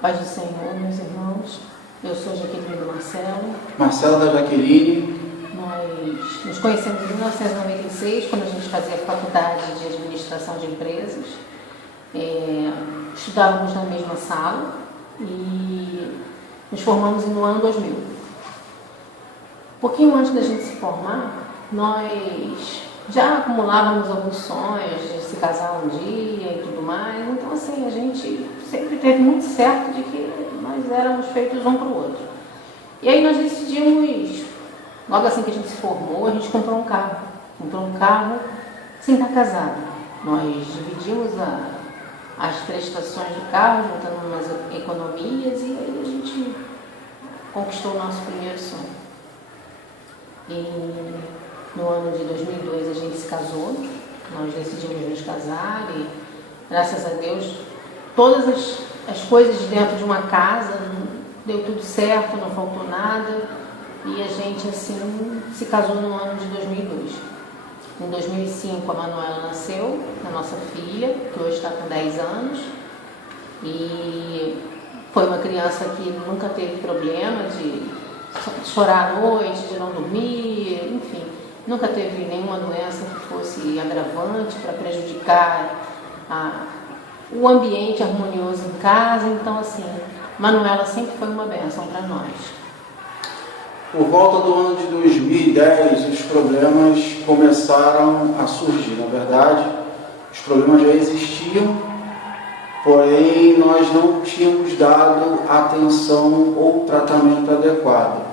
Paz do Senhor, meus irmãos. Eu sou Jaqueline do Marcelo. Marcelo da Jaqueline. Nós nos conhecemos em 1996, quando a gente fazia a faculdade de administração de empresas. Estudávamos na mesma sala e nos formamos no ano 2000. Um pouquinho antes da gente se formar, nós já acumulávamos alguns sonhos de se casar um dia e tudo mais. Então, assim, a gente sempre teve muito certo de que nós éramos feitos um para o outro. E aí nós decidimos, logo assim que a gente se formou, a gente comprou um carro. Comprou um carro sem estar casado. Nós dividimos as prestações do carro, juntando umas economias, e aí a gente conquistou o nosso primeiro sonho. E no ano de 2002 a gente se casou, nós decidimos nos casar e, graças a Deus, todas as coisas de dentro de uma casa, deu tudo certo, não faltou nada, e a gente, assim, se casou no ano de 2002. Em 2005 a Manuela nasceu, a nossa filha, que hoje está com 10 anos, e foi uma criança que nunca teve problema de chorar à noite, de não dormir, enfim. Nunca teve nenhuma doença que fosse agravante para prejudicar o ambiente harmonioso em casa. Então, assim, Manuela sempre foi uma bênção para nós. Por volta do ano de 2010, os problemas começaram a surgir. Na verdade, os problemas já existiam, porém nós não tínhamos dado atenção ou tratamento adequado.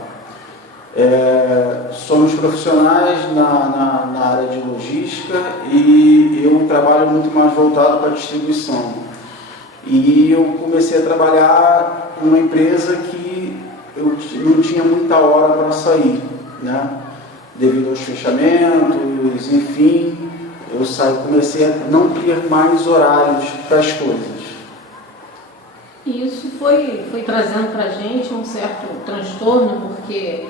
Somos profissionais na área de logística e eu trabalho muito mais voltado para a distribuição. E eu comecei a trabalhar numa empresa que eu não tinha muita hora para sair, né? Devido aos fechamentos, enfim, comecei a não ter mais horários para as coisas. E isso foi trazendo para a gente um certo transtorno, porque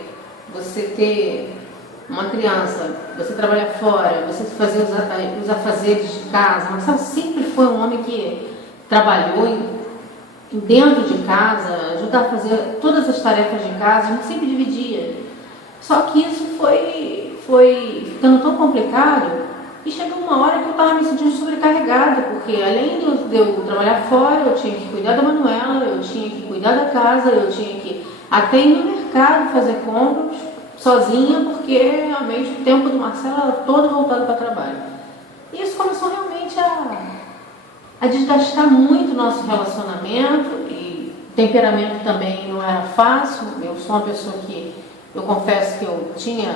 você ter uma criança, você trabalhar fora, você fazer os afazeres de casa. Marcelo sempre foi um homem que trabalhou dentro de casa, ajudar a fazer todas as tarefas de casa, a gente sempre dividia. Só que isso foi ficando tão complicado e chegou uma hora que eu estava me sentindo sobrecarregada, porque além de eu trabalhar fora, eu tinha que cuidar da Manuela, eu tinha que cuidar da casa, eu tinha que até ir no mercado fazer compras sozinha, porque realmente o tempo do Marcelo era todo voltado para o trabalho. E isso começou realmente a desgastar muito o nosso relacionamento, e o temperamento também não era fácil. Eu sou uma pessoa que, eu confesso que eu tinha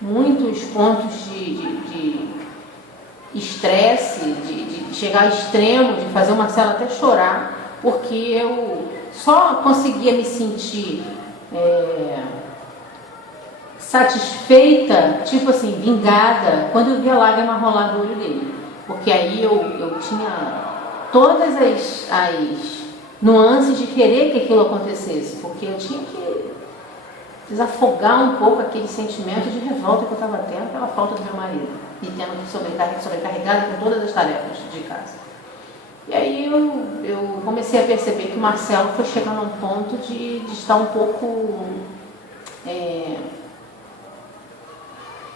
muitos pontos de estresse, de chegar ao extremo, de fazer o Marcelo até chorar, porque eu só conseguia me sentir satisfeita, tipo assim, vingada, quando eu via a lágrima rolar do olho dele. Porque aí eu tinha todas as nuances de querer que aquilo acontecesse, porque eu tinha que desafogar um pouco aquele sentimento de revolta que eu estava tendo pela falta do meu marido, e tendo sobrecarregada com todas as tarefas de casa. E aí eu comecei a perceber que o Marcelo foi chegando a um ponto de estar um pouco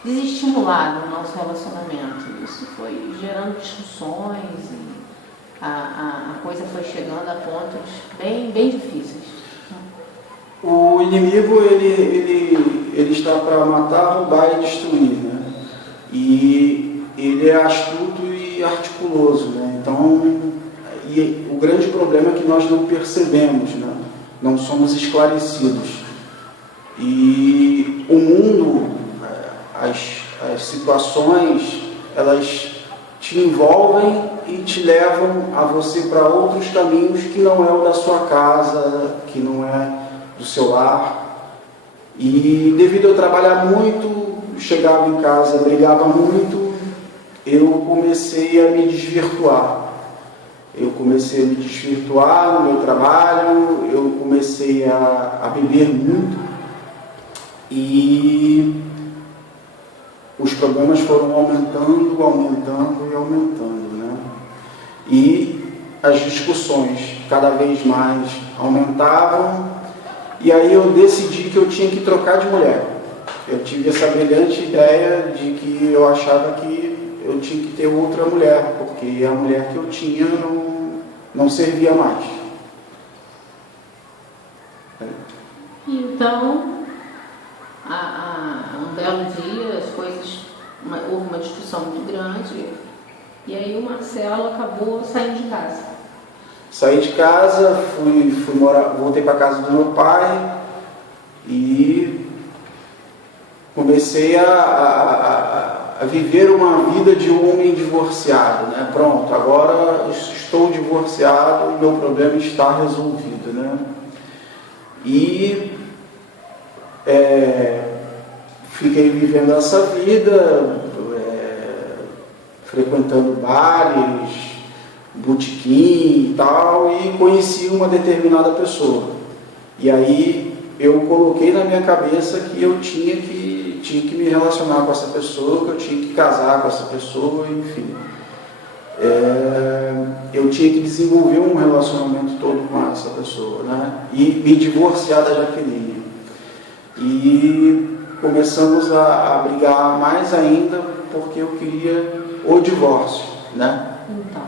desestimulado no nosso relacionamento. Isso foi gerando discussões e a coisa foi chegando a pontos bem difíceis. O inimigo ele está para matar, roubar e destruir, né? E ele é astuto e articuloso, né? Então, o grande problema é que nós não percebemos, né? Não somos esclarecidos. E o mundo, as situações, elas te envolvem e te levam a você para outros caminhos que não é o da sua casa, que não é do seu lar. E devido a eu trabalhar muito, chegava em casa, brigava muito, eu comecei a me desvirtuar. Eu comecei a me desvirtuar no meu trabalho, eu comecei a beber muito e os problemas foram aumentando, né? E as discussões cada vez mais aumentavam, e aí eu decidi que eu tinha que trocar de mulher. Eu tive essa brilhante ideia de que eu achava que eu tinha que ter outra mulher, porque a mulher que eu tinha não servia mais. Então, um belo dia, houve uma discussão muito grande, e aí o Marcelo acabou saindo de casa. Saí de casa, fui morar, voltei para casa do meu pai e comecei a viver uma vida de homem divorciado, né? Pronto, agora estou divorciado e meu problema está resolvido, né? E fiquei vivendo essa vida, frequentando bares, botequim e tal, e conheci uma determinada pessoa. E aí eu coloquei na minha cabeça que eu tinha que me relacionar com essa pessoa, que eu tinha que casar com essa pessoa, enfim. Eu tinha que desenvolver um relacionamento todo com essa pessoa, né? E me divorciar da Jaqueline. E começamos a brigar mais ainda, porque eu queria o divórcio, né? Então,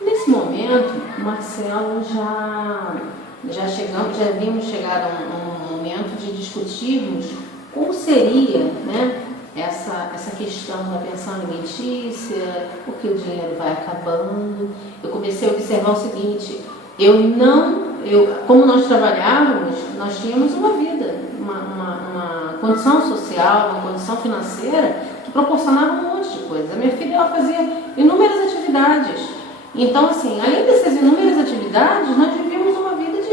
nesse momento, o Marcelo já havíamos chegado a um momento de discutirmos como seria, né, essa questão da pensão alimentícia, porque o dinheiro vai acabando. Eu comecei a observar o seguinte: como nós trabalhávamos, nós tínhamos uma vida, uma condição social, uma condição financeira que proporcionava um monte de coisa. A minha filha, ela fazia inúmeras atividades. Então, assim, além dessas inúmeras atividades, nós vivíamos uma vida de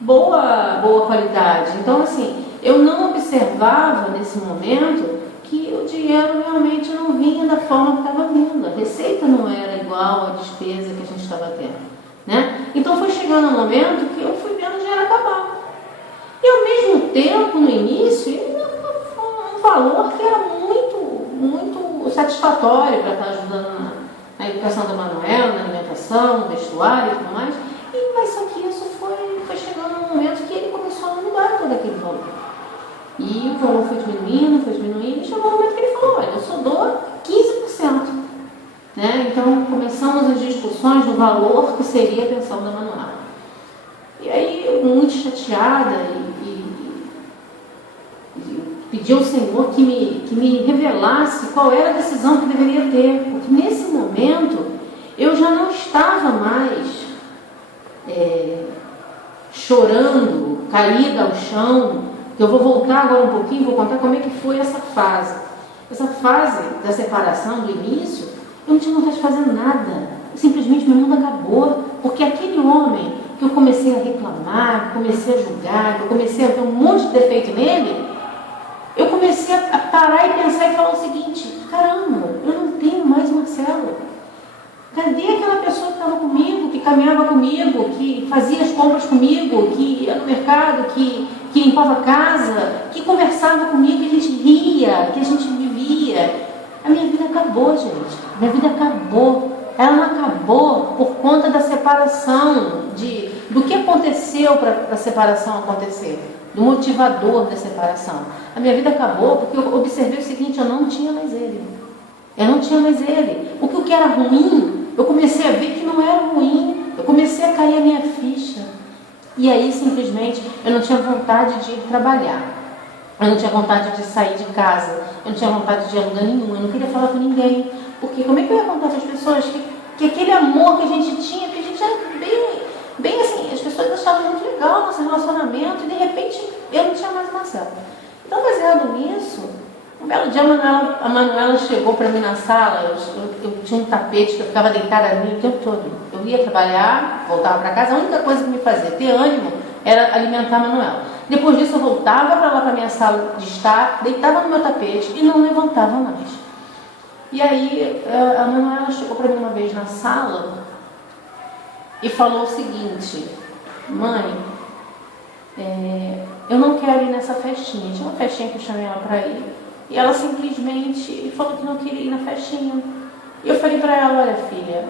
boa qualidade. Então, assim, eu não observava nesse momento que o dinheiro realmente não vinha da forma que estava vindo. A receita não era igual à despesa que a gente estava tendo, né? Então foi chegando um momento que eu fui vendo o dinheiro acabar. E ao mesmo tempo, no início, ele me dava um valor que era muito satisfatório para estar ajudando na educação da Manuela, na alimentação, no vestuário e tudo mais. Mas só que isso foi chegando num momento que ele começou a não dar todo aquele valor. E o valor foi diminuindo, e chegou um momento que ele falou: olha, eu só dou 15%. Né? Então começamos as discussões do valor que seria a pensão da Manuela. E aí, muito chateada, e pedi ao Senhor que me revelasse qual era a decisão que deveria ter, porque nesse momento eu já não estava mais chorando, caída ao chão. Eu vou voltar agora um pouquinho, vou contar como é que foi essa fase. Essa fase da separação, do início, eu não tinha vontade de fazer nada. Simplesmente meu mundo acabou, porque aquele homem que eu comecei a reclamar, comecei a julgar, eu comecei a ver um monte de defeito nele, eu comecei a parar e pensar e falar o seguinte: caramba, eu não tenho mais Marcelo. Cadê aquela pessoa que estava comigo, que caminhava comigo, que fazia as compras comigo, que ia no mercado, que limpava a casa, que conversava comigo, que a gente ria, que a gente vivia? A minha vida acabou, gente. Minha vida acabou. Ela não acabou por conta da separação, do que aconteceu para a separação acontecer, do motivador da separação. A minha vida acabou porque eu observei o seguinte: eu não tinha mais ele. Eu não tinha mais ele. Porque o que era ruim, eu comecei a ver que não era ruim. Eu comecei a cair a minha ficha. E aí, simplesmente, eu não tinha vontade de ir trabalhar. Eu não tinha vontade de sair de casa. Eu não tinha vontade de ir a lugar nenhum. Eu não queria falar com ninguém. Porque como é que eu ia contar para as pessoas que aquele amor que a gente tinha, que a gente era bem assim, as pessoas achavam muito legal o nosso relacionamento, e de repente eu não tinha mais Marcelo. Então, baseado nisso, um belo dia a Manuela chegou para mim na sala. Eu tinha um tapete que eu ficava deitada ali o tempo todo. Eu ia trabalhar, voltava para casa, a única coisa que me fazia ter ânimo era alimentar a Manuela. Depois disso eu voltava para lá, para minha sala de estar, deitava no meu tapete e não levantava mais. E aí a Manuela chegou para mim uma vez na sala e falou o seguinte: mãe, eu não quero ir nessa festinha. Tinha uma festinha que eu chamei ela para ir. E ela simplesmente falou que não queria ir na festinha. E eu falei para ela, olha filha,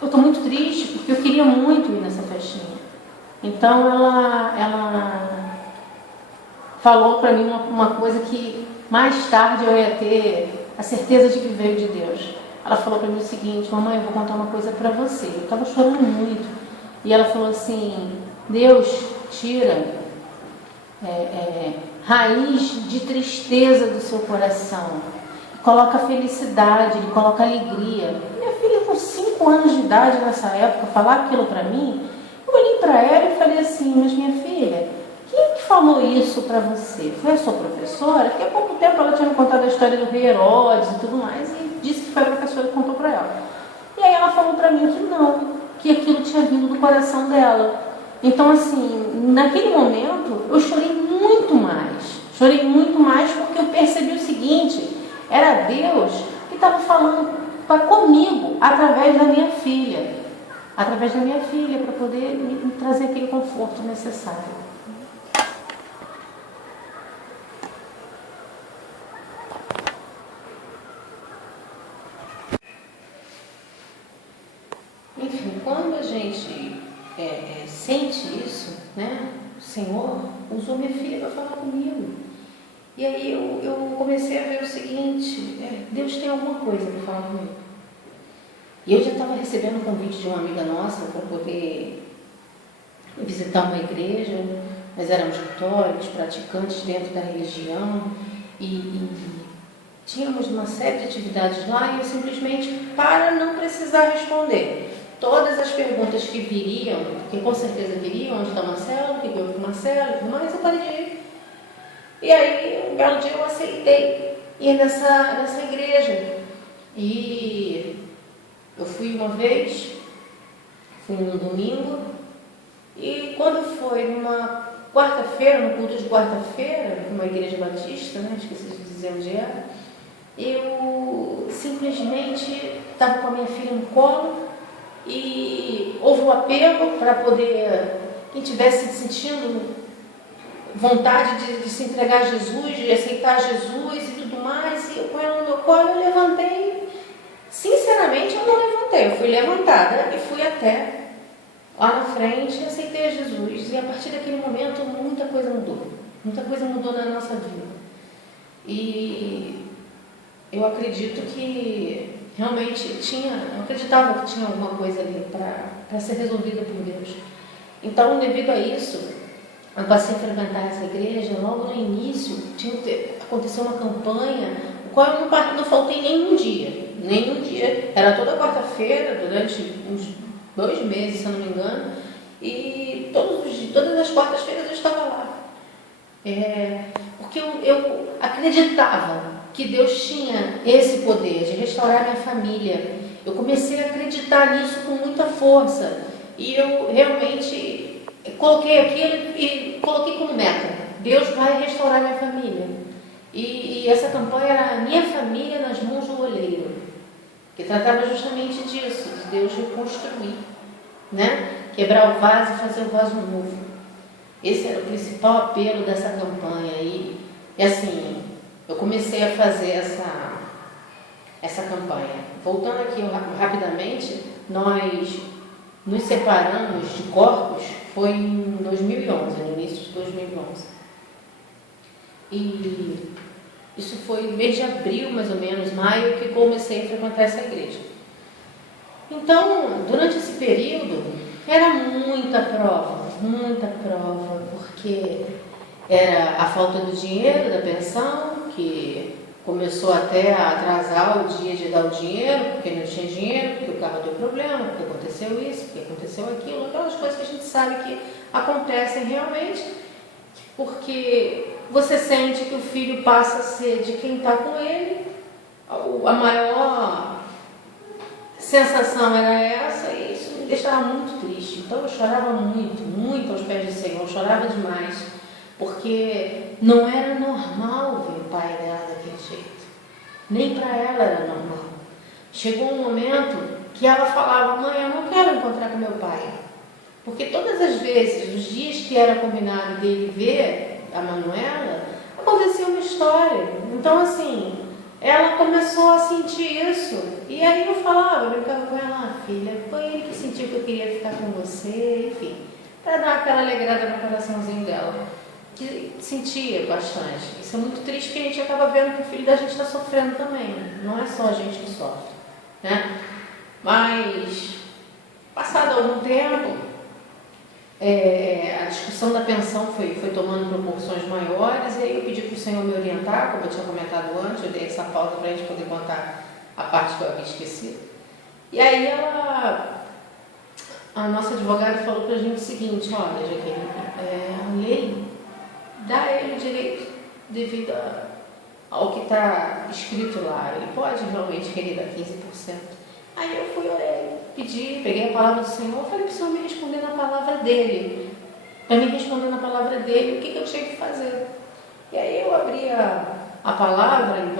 eu estou muito triste porque eu queria muito ir nessa festinha. Então ela falou para mim uma coisa que mais tarde eu ia ter a certeza de que veio de Deus. Ela falou para mim o seguinte: mamãe, eu vou contar uma coisa para você. Eu estava chorando muito. E ela falou assim: Deus tira raiz de tristeza do seu coração, coloca felicidade, ele coloca alegria. Minha filha com 5 anos de idade nessa época, falar aquilo para mim, eu olhei para ela e falei assim: mas minha filha, quem que falou isso para você? Foi a sua professora? Porque há pouco tempo ela tinha me contado a história do rei Herodes e tudo mais, e disse que foi a professora que contou para ela. E aí ela falou para mim que não, que aquilo tinha vindo do coração dela. Então, assim, naquele momento, eu chorei muito mais. Chorei muito mais porque eu percebi o seguinte: era Deus que estava falando comigo através da minha filha. Através da minha filha, para poder me trazer aquele conforto necessário. Enfim, quando a gente sente isso, né? O Senhor usou minha filha para falar comigo. E aí eu comecei a ver o seguinte: Deus tem alguma coisa para falar comigo. E eu já estava recebendo um convite de uma amiga nossa para poder visitar uma igreja. Nós éramos católicos, praticantes dentro da religião, e tínhamos uma série de atividades lá, e eu simplesmente, para não precisar responder todas as perguntas que viriam, que com certeza viriam: onde está o Marcelo, o que houve com o Marcelo e tudo mais, eu parei de ir. E aí, um belo dia eu aceitei ir nessa igreja. E eu fui uma vez, fui num domingo, e quando foi numa quarta-feira, no culto de quarta-feira, numa igreja batista, né, esqueci de dizer onde era, eu simplesmente estava com a minha filha no colo, e houve um apelo para poder, quem estivesse sentindo vontade de se entregar a Jesus, de aceitar Jesus e tudo mais, e eu com ela no meu colo, eu levantei. Sinceramente, eu não levantei, eu fui levantada e fui até lá na frente e aceitei a Jesus. E a partir daquele momento, muita coisa mudou na nossa vida. E eu acredito que realmente eu acreditava que tinha alguma coisa ali para ser resolvida por Deus. Então, devido a isso, eu passei a frequentar essa igreja. Logo no início, aconteceu uma campanha, no qual eu não faltei nenhum dia. Era toda quarta-feira, durante uns 2 meses, se eu não me engano, e todas as quartas-feiras eu estava lá. Porque eu acreditava que Deus tinha esse poder de restaurar minha família. Eu comecei a acreditar nisso com muita força, e eu realmente coloquei aquilo e coloquei como meta: Deus vai restaurar minha família. E essa campanha era a minha família nas mãos do oleiro, que tratava justamente disso, de Deus reconstruir, né? Quebrar o vaso e fazer o vaso novo. Esse era o principal apelo dessa campanha. E assim, eu comecei a fazer essa campanha. Voltando aqui rapidamente, nós nos separamos de Corpus, foi em 2011, no início de 2011. E isso foi no mês de abril, mais ou menos, maio, que comecei a frequentar essa igreja. Então, durante esse período, era muita prova, porque era a falta do dinheiro, da pensão, que começou até a atrasar o dia de dar o dinheiro, porque não tinha dinheiro, porque o carro deu problema, porque aconteceu isso, porque aconteceu aquilo, aquelas coisas que a gente sabe que acontecem realmente, porque você sente que o filho passa a ser de quem está com ele. A maior sensação era essa, e isso me deixava muito triste. Então eu chorava muito aos pés do Senhor, eu chorava demais, porque não era normal ver o pai dela daquele jeito, nem para ela era normal. Chegou um momento que ela falava: mãe, eu não quero encontrar com meu pai, porque todas as vezes, os dias que era combinado dele ver a Manuela, acontecia uma história. Então assim, ela começou a sentir isso. E aí eu falava, eu brincava com ela, filha, foi ele que sentiu que eu queria ficar com você, enfim, para dar aquela alegrada no coraçãozinho dela, que sentia bastante. Isso é muito triste, porque a gente acaba vendo que o filho da gente está sofrendo também, não é só a gente que sofre, né? Mas, passado algum tempo, a discussão da pensão foi tomando proporções maiores, e aí eu pedi para o Senhor me orientar, como eu tinha comentado antes, eu dei essa pausa para a gente poder contar a parte que eu havia esquecido. E aí a nossa advogada falou para a gente o seguinte: olha, Jaqueline, a lei dá a ele direito devido ao que está escrito lá, ele pode realmente querer dar 15%. Aí eu fui pedi, peguei a palavra do Senhor, falei para o Senhor me responder na palavra dele. Para me responder na palavra dele, o que eu tinha que fazer. E aí eu abri a palavra em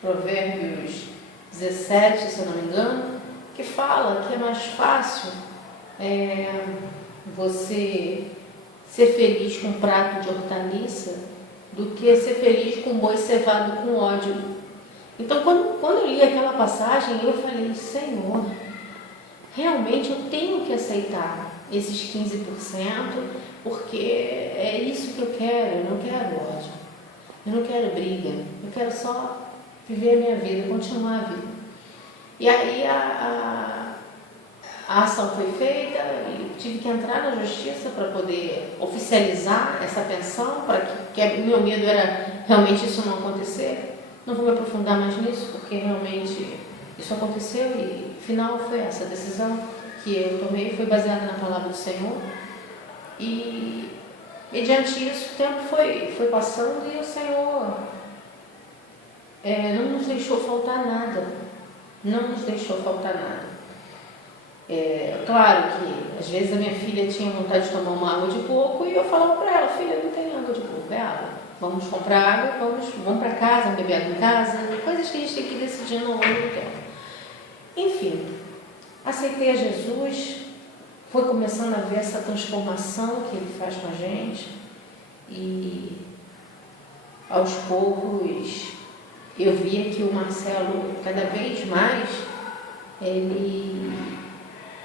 Provérbios 17, se eu não me engano, que fala que é mais fácil você ser feliz com um prato de hortaliça do que ser feliz com um boi cevado com ódio. Então, quando eu li aquela passagem, eu falei: Senhor, realmente eu tenho que aceitar esses 15%, porque é isso que eu quero. Eu não quero ódio, eu não quero briga, eu quero só viver a minha vida, continuar a vida. E aí a ação foi feita, e tive que entrar na justiça para poder oficializar essa pensão, para que o meu medo era realmente isso não acontecer. Não vou me aprofundar mais nisso, porque realmente isso aconteceu e final foi essa decisão que eu tomei, foi baseada na palavra do Senhor. E mediante isso o tempo foi passando e o Senhor não nos deixou faltar nada. Não nos deixou faltar nada. Claro que às vezes a minha filha tinha vontade de tomar uma água de coco e eu falava para ela: filha, não tem água de coco, é água. Vamos comprar água, vamos para casa, vamos beber água em casa, coisas que a gente tem que ir decidindo ao longo do tempo. Enfim, aceitei a Jesus, foi começando a ver essa transformação que Ele faz com a gente, e aos poucos eu via que o Marcelo, cada vez mais, ele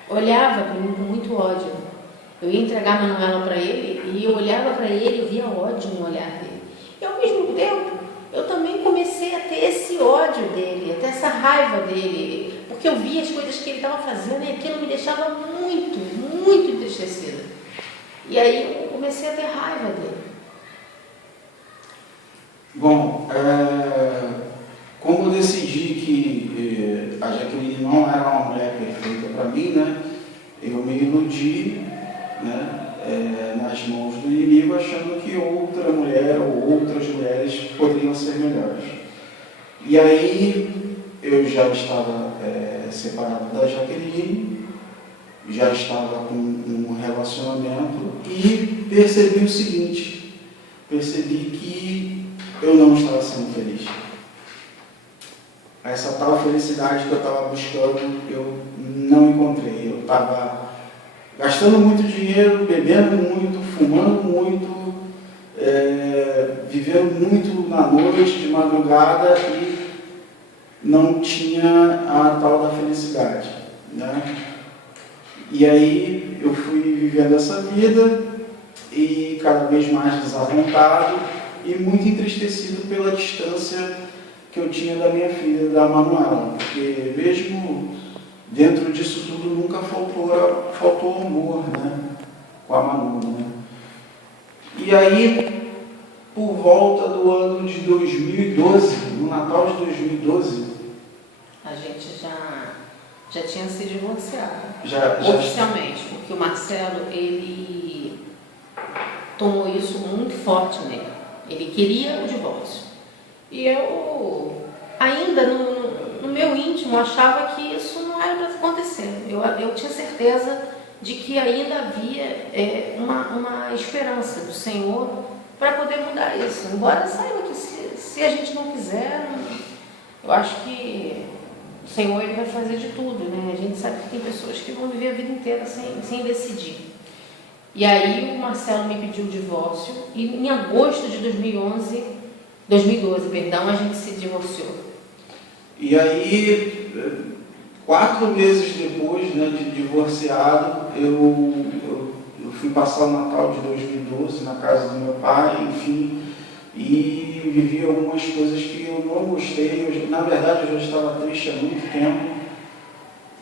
olhava para mim com muito ódio. Eu ia entregar a Manuela para ele e eu olhava para ele e via ódio no olhar dele. E ao mesmo tempo, eu também comecei a ter esse ódio dele, a ter essa raiva dele, porque eu via as coisas que ele estava fazendo e aquilo me deixava muito, muito entristecida. E aí eu comecei a ter raiva dele. Bom, como eu decidi que a Jaqueline não era uma mulher perfeita para mim, né, eu me iludi, né, nas mãos do inimigo, achando que outra mulher ou outras mulheres poderiam ser melhores. E aí eu já estava separado da Jaqueline, já estava com um relacionamento e percebi o seguinte: percebi que eu não estava sendo feliz. Essa tal felicidade que eu estava buscando, eu não encontrei. Eu estava gastando muito dinheiro, bebendo muito, fumando muito, vivendo muito na noite, de madrugada, e não tinha a tal da felicidade, né? E aí eu fui vivendo essa vida e cada vez mais desapontado e muito entristecido pela distância que eu tinha da minha filha, da Manuela, porque mesmo dentro disso tudo nunca faltou amor, né, com a Manu, né? E aí, por volta do ano de 2012, no Natal de 2012, a gente já tinha se divorciado, já oficialmente, porque o Marcelo, ele tomou isso muito forte nele. Ele queria o divórcio. E eu, ainda no meu íntimo, achava que isso não era para acontecer. Eu tinha certeza de que ainda havia uma esperança do Senhor para poder mudar isso. Embora saiba que se a gente não quiser, eu acho que o Senhor ele vai fazer de tudo, né? A gente sabe que tem pessoas que vão viver a vida inteira sem decidir. E aí o Marcelo me pediu o divórcio e em agosto de 2011 2012, perdão, a gente se divorciou. E aí, 4 meses depois, né, de divorciado, eu fui passar o Natal de 2012 na casa do meu pai, enfim, e vivi algumas coisas que eu não gostei. Na verdade, eu já estava triste há muito tempo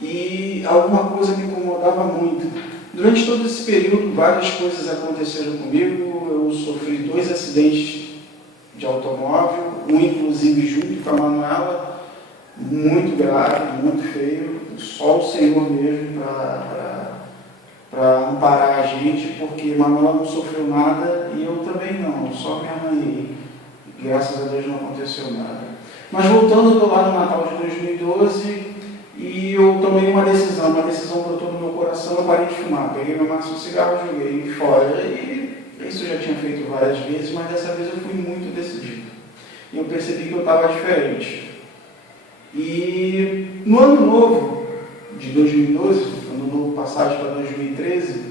e alguma coisa me incomodava muito. Durante todo esse período, várias coisas aconteceram comigo. Eu sofri 2 acidentes de automóvel, um inclusive junto com a Manuela, muito grave, muito feio. Só o Senhor mesmo para amparar a gente, porque Manuela não sofreu nada e eu também não, eu só me arranhei. Graças a Deus não aconteceu nada. Mas voltando, eu estou lá no Natal de 2012 e eu tomei uma decisão brotou no meu coração, eu parei de fumar. Peguei meu maço de cigarro, joguei fora. E isso eu já tinha feito várias vezes, mas dessa vez eu fui muito decidido. E eu percebi que eu estava diferente. E no ano novo de 2012, ano novo passagem para 2013,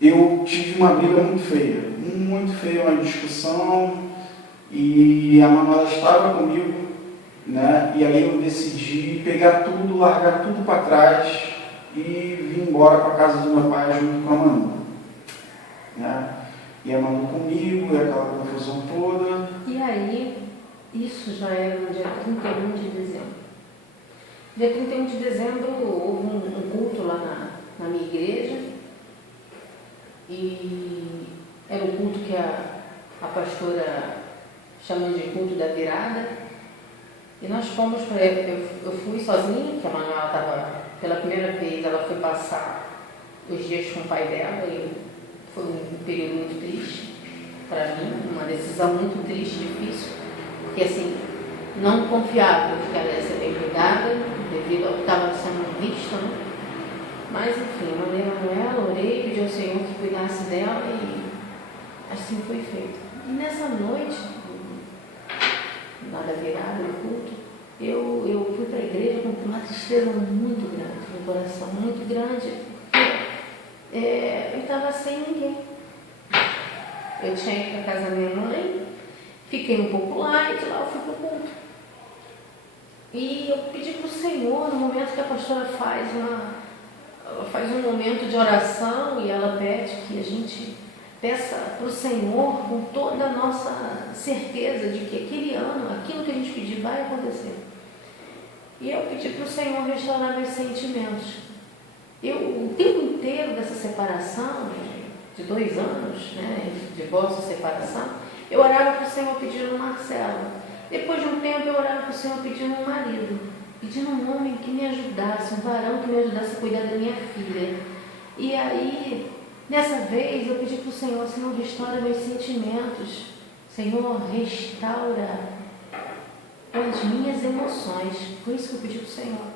eu tive uma briga muito feia, uma discussão, e a Manuela estava comigo, né? E aí eu decidi pegar tudo, largar tudo para trás e vir embora para a casa do meu pai junto com a Manu, né? E a Manu comigo, e aquela confusão toda. E aí, isso já era no dia 31 de dezembro. Dia 31 de dezembro houve um culto lá na minha igreja, e era o culto que a pastora chamou de culto da virada, e nós fomos para eu fui sozinha, que a Manuela estava, pela primeira vez, ela foi passar os dias com o pai dela, e foi um período muito triste para mim, uma decisão muito triste, difícil, porque assim, não confiava que ela ia ser bem cuidada, devido ao que estava sendo visto, né? Mas enfim, eu mandei a Manuela, orei, pedi ao Senhor que cuidasse dela e assim foi feito. E nessa noite, lá da virada, do culto, eu fui para a igreja com uma tristeza muito grande, um coração muito grande, porque eu estava sem ninguém. Eu tinha ido para a casa da minha mãe, fiquei um pouco lá e de lá eu fui para o culto. E eu pedi para o Senhor, no momento que a pastora faz um momento de oração, e ela pede que a gente peça para o Senhor com toda a nossa certeza de que aquele ano, aquilo que a gente pedir vai acontecer. E eu pedi para o Senhor restaurar meus sentimentos. O tempo inteiro dessa separação, de 2 anos, né, de divórcio e separação, eu orava para o Senhor pedindo um Marcelo. Depois de um tempo eu orava para o Senhor pedindo um marido, pedindo um homem que me ajudasse, um varão que me ajudasse a cuidar da minha filha. E aí, dessa vez, eu pedi para o Senhor, Senhor, restaura meus sentimentos. Senhor, restaura as minhas emoções. Foi isso que eu pedi para o Senhor,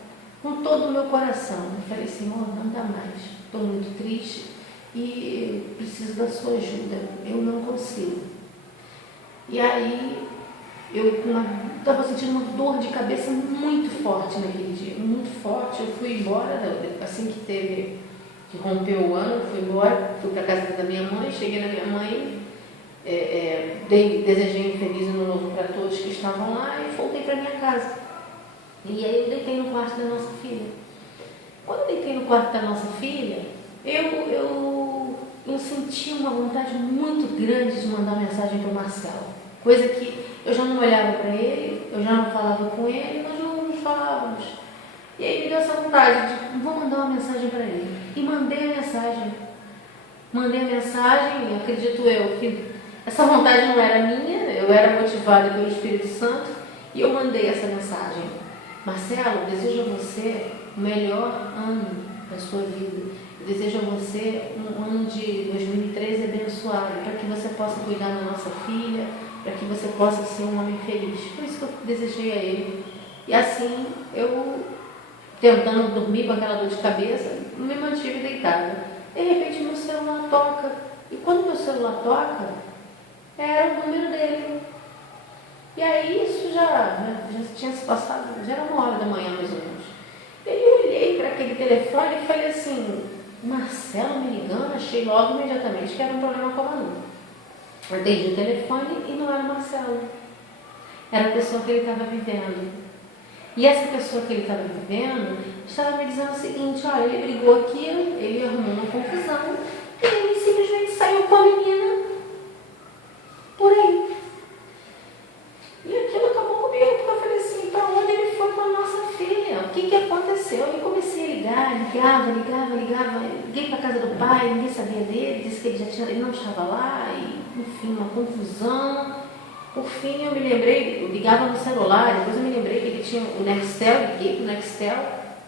com todo o meu coração. Eu falei, Senhor, não dá mais. Estou muito triste e preciso da sua ajuda. Eu não consigo. E aí, eu estava sentindo uma dor de cabeça muito forte naquele dia, muito forte. Eu fui embora, assim que rompeu o ano, fui embora, fui para a casa da minha mãe, cheguei na minha mãe, desejei um feliz ano novo para todos que estavam lá e voltei para minha casa. E aí eu deitei no quarto da nossa filha. Quando eu deitei no quarto da nossa filha, eu senti uma vontade muito grande de mandar mensagem para o Marcelo, coisa que eu já não olhava para ele, eu já não falava com ele, nós não nos falávamos. E aí me deu essa vontade de, vou mandar uma mensagem para ele. E mandei a mensagem. Acredito eu que essa vontade não era minha, eu era motivada pelo Espírito Santo, e eu mandei essa mensagem. Marcelo, eu desejo a você o melhor ano da sua vida. Eu desejo a você um ano de 2013 abençoado, para que você possa cuidar da nossa filha, para que você possa ser um homem feliz. Por isso que eu desejei a ele. E assim, eu, tentando dormir com aquela dor de cabeça, me mantive deitada. De repente, meu celular toca. E quando meu celular toca, era o número dele. E aí, isso já tinha se passado, já era 1h da manhã, mais ou menos. E aí eu olhei para aquele telefone e falei assim, Marcelo me ligando, achei logo imediatamente que era um problema com a Manu. Eu atendi o telefone e não era o Marcelo. Era a pessoa que ele estava vivendo. E essa pessoa que ele estava vivendo estava me dizendo o seguinte: olha, ele brigou aqui, ele arrumou uma confusão e ele simplesmente saiu com a menina por aí. E aquilo acabou comigo, porque eu falei assim: para onde ele foi com a nossa filha? O que aconteceu? Eu comecei a ligava. Liguei para a casa do pai, ninguém sabia dele, disse que ele não estava lá, e enfim, uma confusão. Por fim, eu me lembrei, eu ligava no celular, depois eu me lembrei que ele tinha o Nextel, liguei para o Nextel,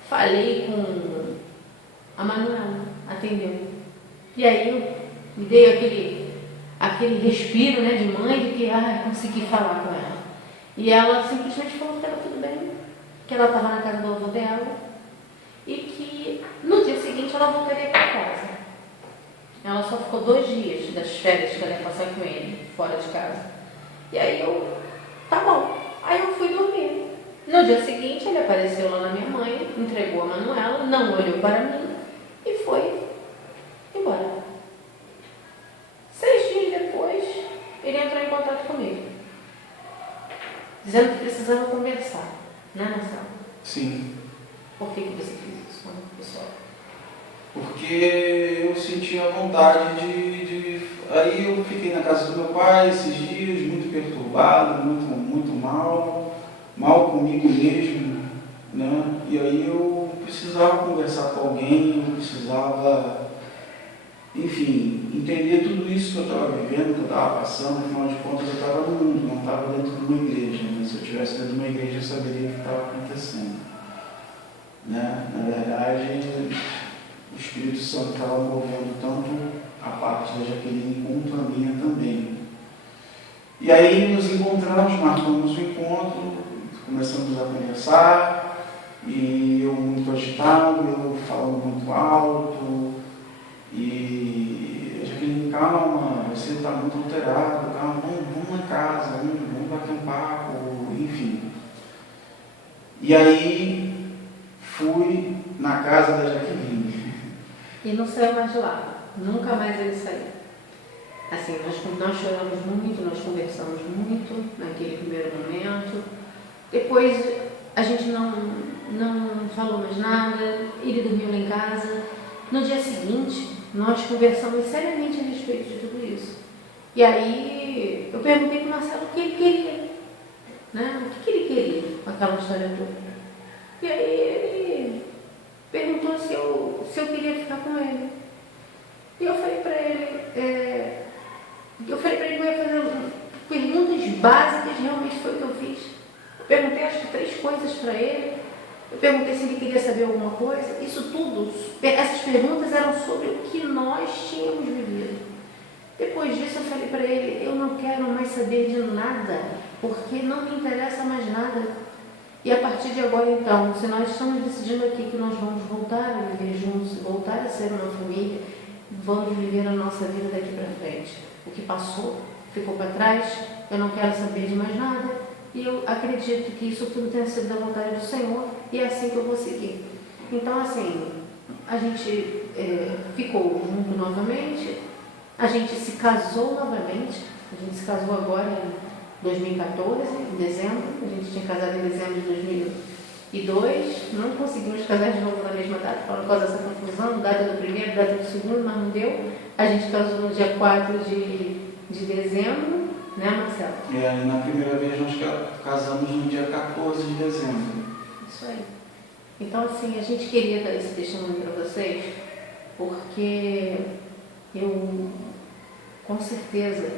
falei com a Manuela, atendeu. E aí eu me dei aquele respiro, né, de mãe, de que consegui falar com ela. E ela simplesmente falou que estava tudo bem, que ela estava na casa do avô dela e que no dia seguinte ela voltaria para casa. Ela só ficou 2 dias das férias que ela ia passar com ele, fora de casa. E aí tá bom. Aí eu fui dormir. No dia seguinte ele apareceu lá na minha mãe, entregou a Manuela, não olhou para mim e foi embora. 6 dias depois, ele entrou em contato comigo, dizendo que precisava conversar, né, Marcelo? Sim. Por que você fez isso com o pessoal? Porque eu senti a vontade de... Aí eu fiquei na casa do meu pai esses dias, muito perturbado, muito mal comigo mesmo, né? E aí eu precisava conversar com alguém, eu precisava, enfim, entender tudo isso que eu estava vivendo, que eu estava passando. Afinal de contas, eu estava no mundo, não estava dentro de uma igreja, né? Se eu estivesse dentro de uma igreja, eu saberia o que estava acontecendo, né? Na verdade, o Espírito Santo estava movendo tanto a parte da Jaqueline quanto a minha também. E aí nos encontramos, marcamos o encontro, começamos a conversar, e eu muito agitado, eu falando muito alto, e a Jaqueline: calma, você está muito alterado, calma, vamos na casa, vamos bater um papo, enfim. E aí fui na casa da Jaqueline. E não saiu mais de lá. Nunca mais ele saiu. Assim, nós choramos muito, nós conversamos muito naquele primeiro momento. Depois a gente não falou mais nada, ele dormiu lá em casa. No dia seguinte, nós conversamos seriamente a respeito de tudo isso. E aí eu perguntei para o Marcelo o que ele queria, né? O que ele queria com aquela história toda. E aí ele perguntou se eu queria ficar com ele. E eu falei para ele, que eu ia fazer perguntas básicas, realmente foi o que eu fiz. Eu perguntei acho que 3 coisas para ele. Eu perguntei se ele queria saber alguma coisa. Isso tudo, essas perguntas eram sobre o que nós tínhamos vivido. Depois disso eu falei para ele: eu não quero mais saber de nada, porque não me interessa mais nada. E a partir de agora, então, se nós estamos decidindo aqui que nós vamos voltar a viver juntos, voltar a ser uma família, vamos viver a nossa vida daqui para frente. O que passou, ficou para trás, eu não quero saber de mais nada, e eu acredito que isso tudo tenha sido da vontade do Senhor, e é assim que eu vou seguir. Então, assim, a gente ficou junto novamente, a gente se casou novamente, a gente se casou agora em 2014, em dezembro. A gente tinha casado em dezembro de 2002, não conseguimos casar de novo na mesma data, por causa dessa confusão, data do primeiro, data do segundo, mas não deu. A gente casou no dia 4 de dezembro, né, Marcelo? E na primeira vez nós casamos no dia 14 de dezembro. Isso aí. Então, assim, a gente queria dar esse testemunho para vocês, porque eu, com certeza,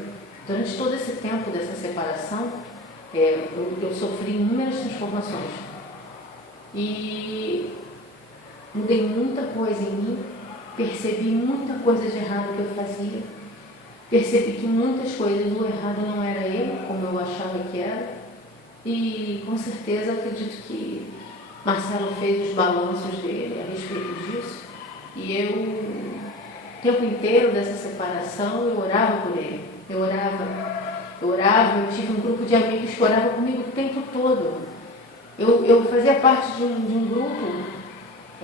durante todo esse tempo dessa separação, eu sofri inúmeras transformações. E mudei muita coisa em mim, percebi muita coisa de errado que eu fazia, percebi que muitas coisas, o errado não era eu, como eu achava que era, e com certeza acredito que Marcelo fez os balanços dele a respeito disso, e eu, o tempo inteiro dessa separação, eu orava por ele. Eu orava, eu tive um grupo de amigos que oravam comigo o tempo todo. Eu fazia parte de um grupo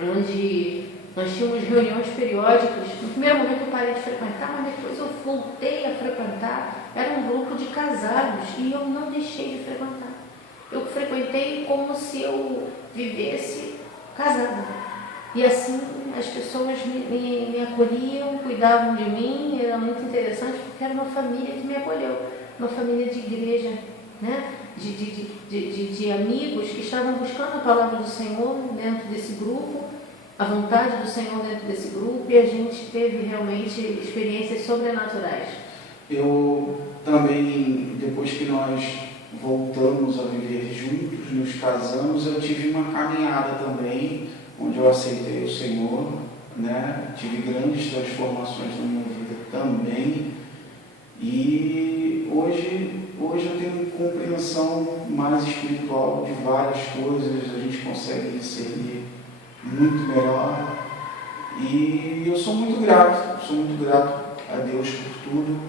onde Nós tínhamos reuniões periódicas. No primeiro momento eu parei de frequentar, mas depois eu voltei a frequentar. Era um grupo de casados e eu não deixei de frequentar. Eu frequentei como se eu vivesse casada. E assim as pessoas me acolhiam, cuidavam de mim. Era muito interessante porque era uma família que me acolheu. Uma família de igreja, né? de amigos que estavam buscando a palavra do Senhor dentro desse grupo, a vontade do Senhor dentro desse grupo, e a gente teve realmente experiências sobrenaturais. Eu também, depois que nós voltamos a viver juntos, nos casamos, eu tive uma caminhada também, onde eu aceitei o Senhor, né? Tive grandes transformações na minha vida também, e hoje eu tenho compreensão mais espiritual de várias coisas, a gente consegue discernir muito melhor, e eu sou muito grato a Deus por tudo,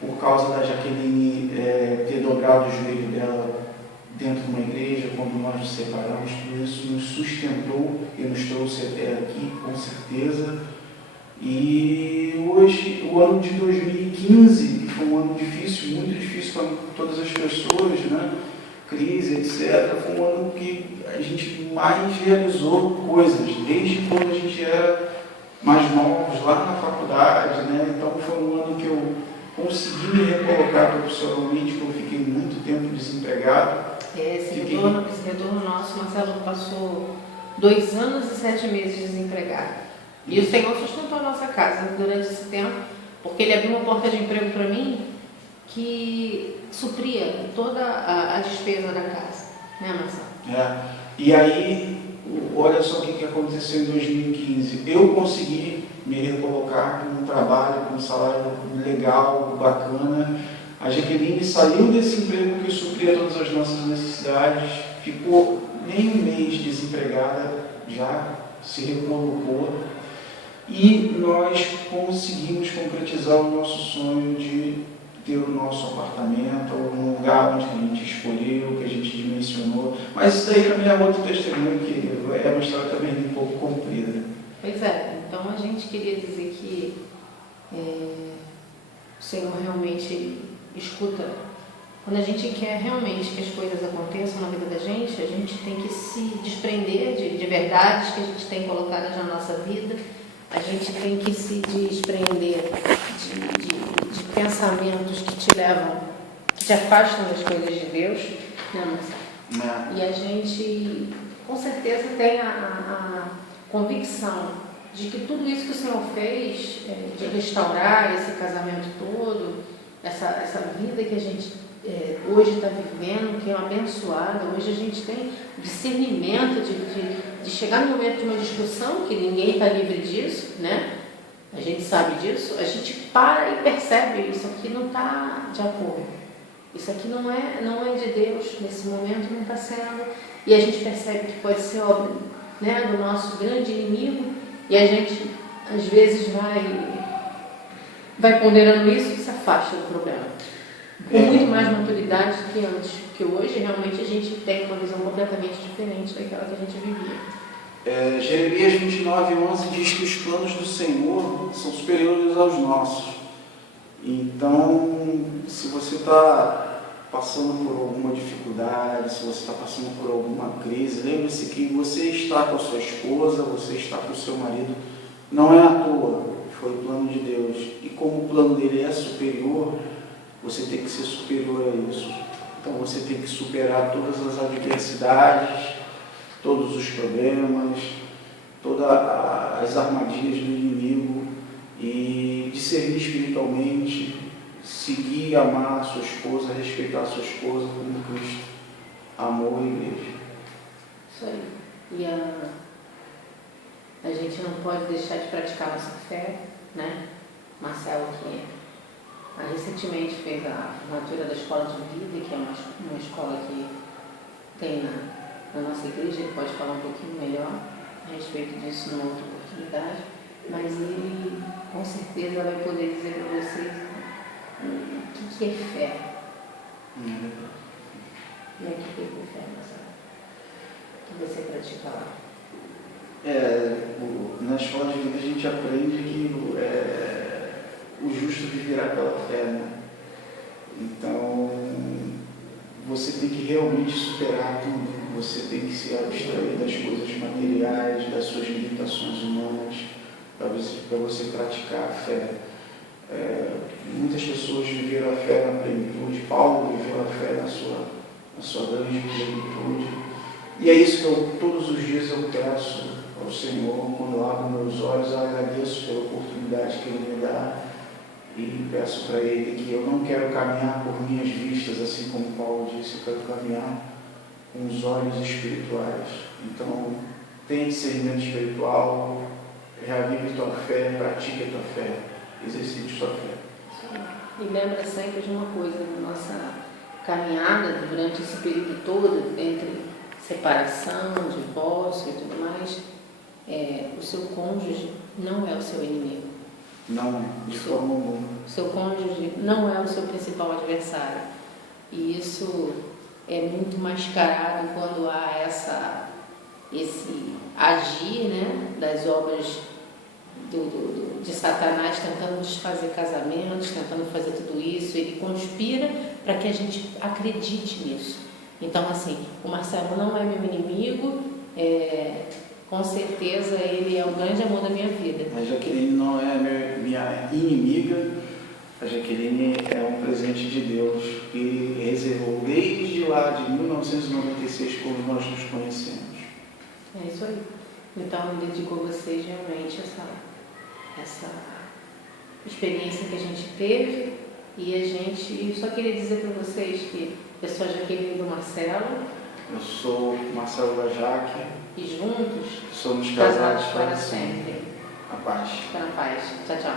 por causa da Jaqueline ter dobrado o joelho dela dentro de uma igreja, quando nós nos separamos, tudo isso nos sustentou e nos trouxe até aqui, com certeza. E hoje, o ano de 2015, que foi um ano difícil, muito difícil para todas as pessoas, né? Crise, etc., foi um ano que a gente mais realizou coisas, desde quando a gente era mais novos, lá na faculdade, né? Então foi um ano que eu consegui me recolocar profissionalmente, porque eu fiquei muito tempo desempregado. Esse retorno nosso, Marcelo passou 2 anos e 7 meses desempregado. E o Senhor sustentou a nossa casa durante esse tempo, porque Ele abriu uma porta de emprego para mim que supria toda a despesa da casa, né, Marcelo? E aí, olha só o que aconteceu em 2015. Eu consegui me recolocar com um trabalho, com um salário legal, bacana. A Jaqueline saiu desse emprego que supria todas as nossas necessidades, ficou nem um mês desempregada, já se recolocou, e nós conseguimos concretizar o nosso sonho de ter o nosso apartamento, um lugar onde a gente escolheu, que a gente dimensionou. Mas isso daí também é outro testemunho, que é uma história também um pouco comprida. Pois é, então a gente queria dizer que o Senhor realmente escuta. Quando a gente quer realmente que as coisas aconteçam na vida da gente, a gente tem que se desprender de verdades que a gente tem colocadas na nossa vida, a gente tem que se desprender de pensamentos que te levam, que te afastam das coisas de Deus, né, Marcelo? E a gente, com certeza, tem a convicção de que tudo isso que o Senhor fez, de restaurar esse casamento todo, essa vida que a gente hoje está vivendo, que é abençoada, hoje a gente tem discernimento de chegar no momento de uma discussão, que ninguém está livre disso, né? A gente sabe disso, a gente para e percebe, isso aqui não está de acordo, isso aqui não é de Deus, nesse momento não está sendo, e a gente percebe que pode ser obra, né, do nosso grande inimigo, e a gente às vezes vai ponderando isso e se afasta do problema. Com muito mais maturidade do que antes, porque hoje realmente a gente tem uma visão completamente diferente daquela que a gente vivia. Jeremias 29:11 diz que os planos do Senhor são superiores aos nossos. Então, se você está passando por alguma dificuldade, se você está passando por alguma crise, lembre-se que você está com a sua esposa, você está com o seu marido, não é à toa, foi o plano de Deus. E como o plano dele é superior, você tem que ser superior a isso. Então você tem que superar todas as adversidades, todos os problemas, todas as armadilhas do inimigo, e discernir espiritualmente, seguir e amar a sua esposa, respeitar a sua esposa como Cristo amou a igreja. Isso aí. E a gente não pode deixar de praticar nossa fé, né? Marcelo, que recentemente fez a formatura da Escola de Vida, que é uma escola que tem na nossa igreja, ele pode falar um pouquinho melhor a respeito disso numa outra oportunidade, mas ele com certeza vai poder dizer para vocês o que é fé. E o que é fé, Marcelo? Que você pratica lá. Na escola de vida a gente aprende que o justo viverá pela fé, né? Então, você tem que realmente superar tudo. Você tem que se abstrair das coisas materiais, das suas limitações humanas, para você praticar a fé. Muitas pessoas viveram a fé na plenitude. Paulo viveu a fé na sua grande plenitude. E é isso que todos os dias eu peço ao Senhor, quando eu abro meus olhos, eu agradeço pela oportunidade que Ele me dá e peço para Ele que eu não quero caminhar por minhas vistas, assim como Paulo disse, eu quero caminhar com os olhos espirituais. Então, tenha discernimento espiritual, reavive tua fé, pratique a tua fé, exercite tua fé. E lembra sempre de uma coisa, na nossa caminhada durante esse período todo, entre separação, divórcio e tudo mais, o seu cônjuge não é o seu inimigo. Não, de forma alguma. O seu cônjuge não é o seu principal adversário. E isso é muito mascarado quando há esse agir, né, das obras de Satanás tentando desfazer casamentos, tentando fazer tudo isso. Ele conspira para que a gente acredite nisso. Então, assim, o Marcelo não é meu inimigo, com certeza ele é o grande amor da minha vida. A Jaqueline não é minha inimiga, a Jaqueline é um presente de Deus que Ele reservou desde lá de 1996, quando nós nos conhecemos. É isso aí. Então, eu dedico a vocês realmente essa experiência que a gente teve, e a gente só queria dizer para vocês que eu sou a Jaqueline do Marcelo. Eu sou Marcelo da Jaque. E juntos somos casados para sempre. A paz. Fica na paz. Tchau, tchau.